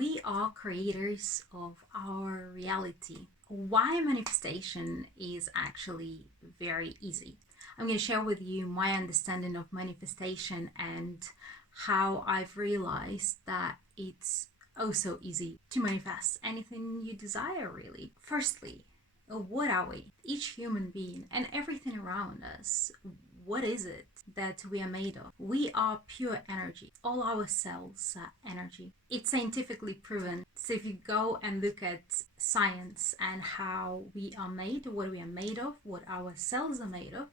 We are creators of our reality. Why manifestation is actually very easy. I'm going to share with you my understanding of manifestation and how I've realized that it's also easy to manifest anything you desire, really. Firstly, what are we? Each human being and everything around us, what is it that we are made of? We are pure energy. All our cells are energy. It's scientifically proven. So if you go and look at science and how we are made, what we are made of, what our cells are made of,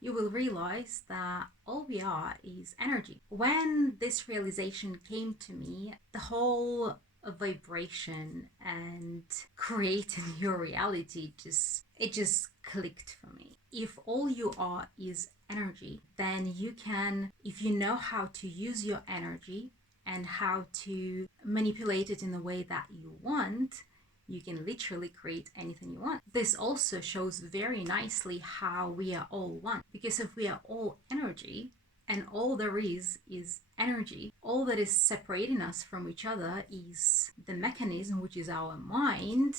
you will realize that all we are is energy. When this realization came to me, the whole vibration and creating your reality just clicked for me. If all you are is energy, then you can, if you know how to use your energy and how to manipulate it in the way that you want, you can literally create anything you want. This also shows very nicely how we are all one. Because if we are all energy and all there is energy, all that is separating us from each other is the mechanism, which is our mind,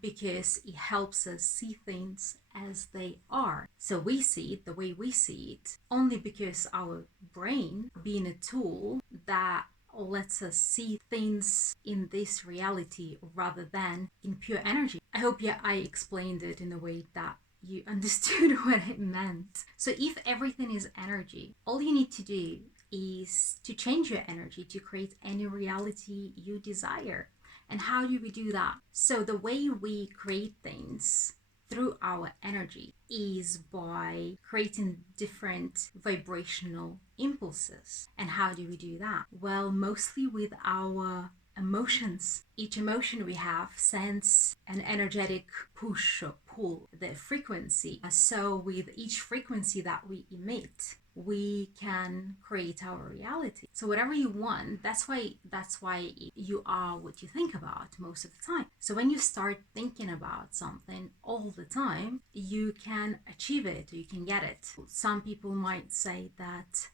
because it helps us see things as they are. So we see it the way we see it only because our brain, being a tool that lets us see things in this reality rather than in pure energy. I hope I explained it in a way that you understood what it meant. So if everything is energy, all you need to do is to change your energy to create any reality you desire. And how do we do that? So the way we create things through our energy is by creating different vibrational impulses. And how do we do that? Well, mostly with our emotions. Each emotion we have sends an energetic push or pull, the frequency. So with each frequency that we emit, we can create our reality. So whatever you want, that's why you are what you think about most of the time. So when you start thinking about something all the time, you can achieve it, or you can get it. Some people might say that,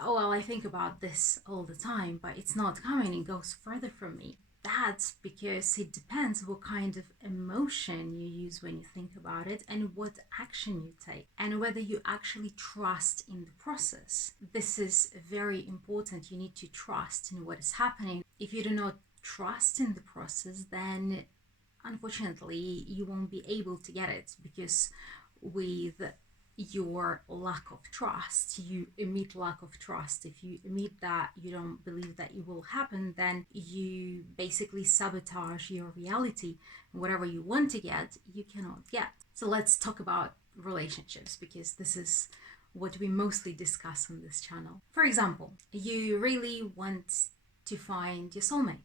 oh, well, I think about this all the time, but it's not coming, it goes further from me. That's because it depends what kind of emotion you use when you think about it and what action you take and whether you actually trust in the process. This is very important. You need to trust in what is happening. If you do not trust in the process, then unfortunately you won't be able to get it, because with your lack of trust, you emit lack of trust. If you emit that you don't believe that it will happen, then you basically sabotage your reality. Whatever you want to get, you cannot get. So let's talk about relationships, because this is what we mostly discuss on this channel. For example, you really want to find your soulmate.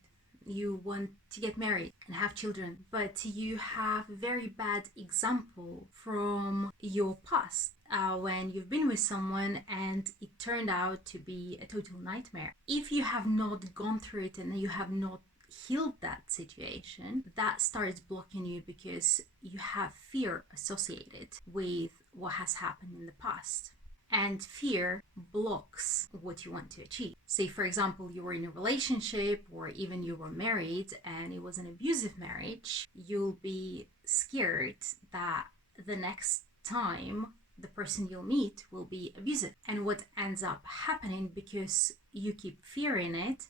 You want to get married and have children, but you have a very bad example from your past when you've been with someone and it turned out to be a total nightmare. If you have not gone through it and you have not healed that situation, that starts blocking you because you have fear associated with what has happened in the past. And fear blocks what you want to achieve. Say, for example, you were in a relationship or even you were married and it was an abusive marriage, you'll be scared that the next time the person you'll meet will be abusive. And what ends up happening, because you keep fearing it,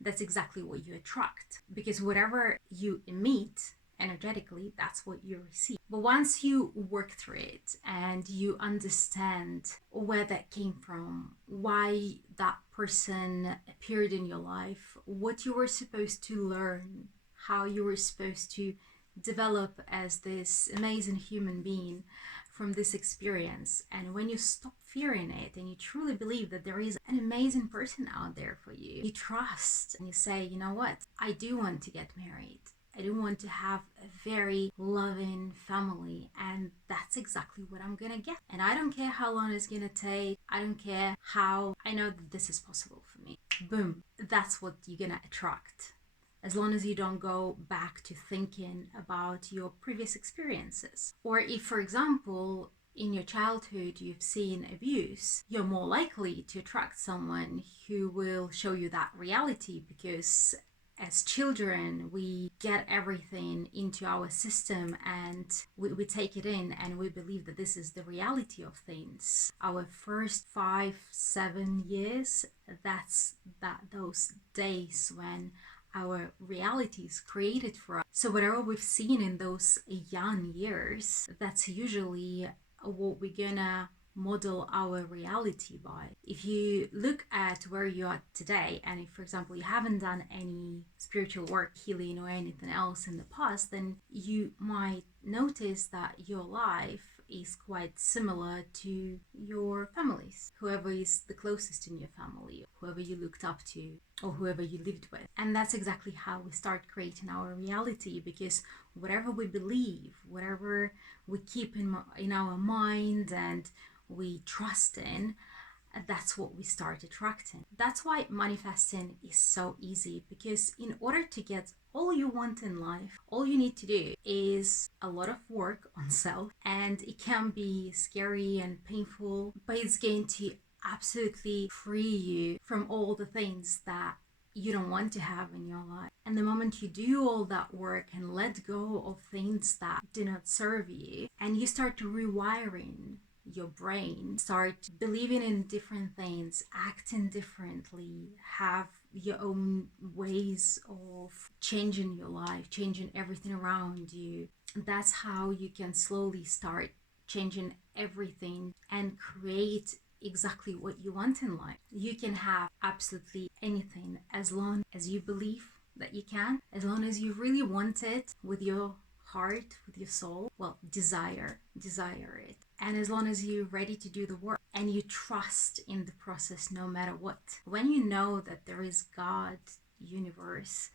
that's exactly what you attract. Because whatever you emit energetically, that's what you receive. But once you work through it and you understand where that came from, why that person appeared in your life, what you were supposed to learn, how you were supposed to develop as this amazing human being from this experience, and when you stop fearing it and you truly believe that there is an amazing person out there for you, you trust and you say, you know what, I do want to get married. I do want to have a very loving family, and that's exactly what I'm gonna get. And I don't care how long it's gonna take. I don't care how. I know that this is possible for me. Boom. That's what you're gonna attract. As long as you don't go back to thinking about your previous experiences. Or if, for example, in your childhood you've seen abuse, you're more likely to attract someone who will show you that reality, because as children, we get everything into our system and we take it in and we believe that this is the reality of things. Our first 5-7 years, those days when our reality is created for us. So whatever we've seen in those young years, that's usually what we're gonna model our reality by. If you look at where you are today, and if, for example, you haven't done any spiritual work, healing, or anything else in the past, then you might notice that your life is quite similar to your families, whoever is the closest in your family, whoever you looked up to, or whoever you lived with. And that's exactly how we start creating our reality, because whatever we believe, whatever we keep in our mind and we trust in, that's what we start attracting. That's why manifesting is so easy, because in order to get all you want in life, all you need to do is a lot of work on self, and it can be scary and painful, but it's going to absolutely free you from all the things that you don't want to have in your life. And the moment you do all that work and let go of things that do not serve you, and you start rewiring your brain, start believing in different things, acting differently, have your own ways of changing your life, changing everything around you. That's how you can slowly start changing everything and create exactly what you want in life. You can have absolutely anything as long as you believe that you can, as long as you really want it with your heart, with your soul. Well, desire it. And as long as you're ready to do the work and you trust in the process no matter what. When you know that there is God, universe,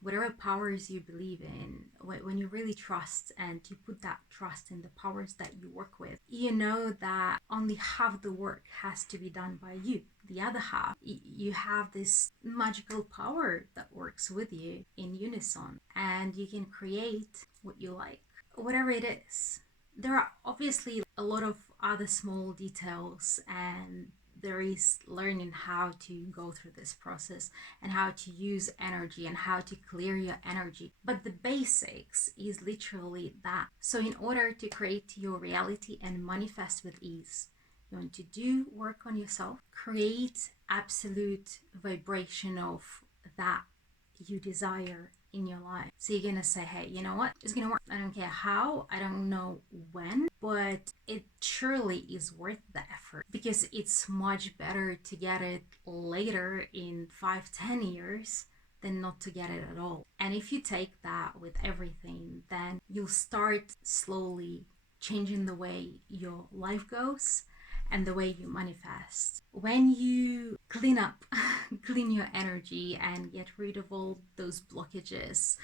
whatever powers you believe in, when you really trust and you put that trust in the powers that you work with, you know that only half the work has to be done by you. The other half, you have this magical power that works with you in unison, and you can create what you like, whatever it is. There are obviously a lot of other small details, and there is learning how to go through this process and how to use energy and how to clear your energy. But the basics is literally that. So in order to create your reality and manifest with ease, you want to do work on yourself, create absolute vibration of that you desire in your life. So you're gonna say, hey, you know what, it's gonna work. I don't care how, I don't know when, but it surely is worth the effort, because it's much better to get it later in 5-10 years than not to get it at all. And if you take that with everything, then you'll start slowly changing the way your life goes and the way you manifest. When you clean your energy and get rid of all those blockages,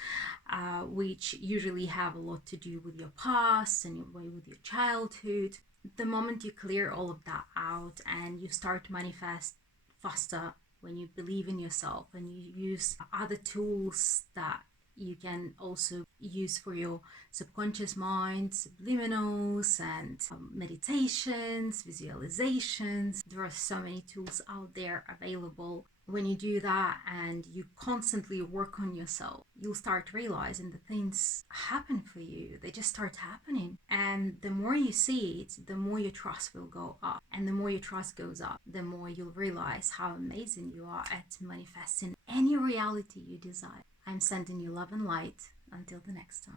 which usually have a lot to do with your past and with your childhood, the moment you clear all of that out and you start to manifest faster, when you believe in yourself and you use other tools that you can also use for your subconscious mind, subliminals and meditations, visualizations. There are so many tools out there available. When you do that and you constantly work on yourself, you'll start realizing that things happen for you. They just start happening. And the more you see it, the more your trust will go up. And the more your trust goes up, the more you'll realize how amazing you are at manifesting any reality you desire. I'm sending you love and light. Until the next time.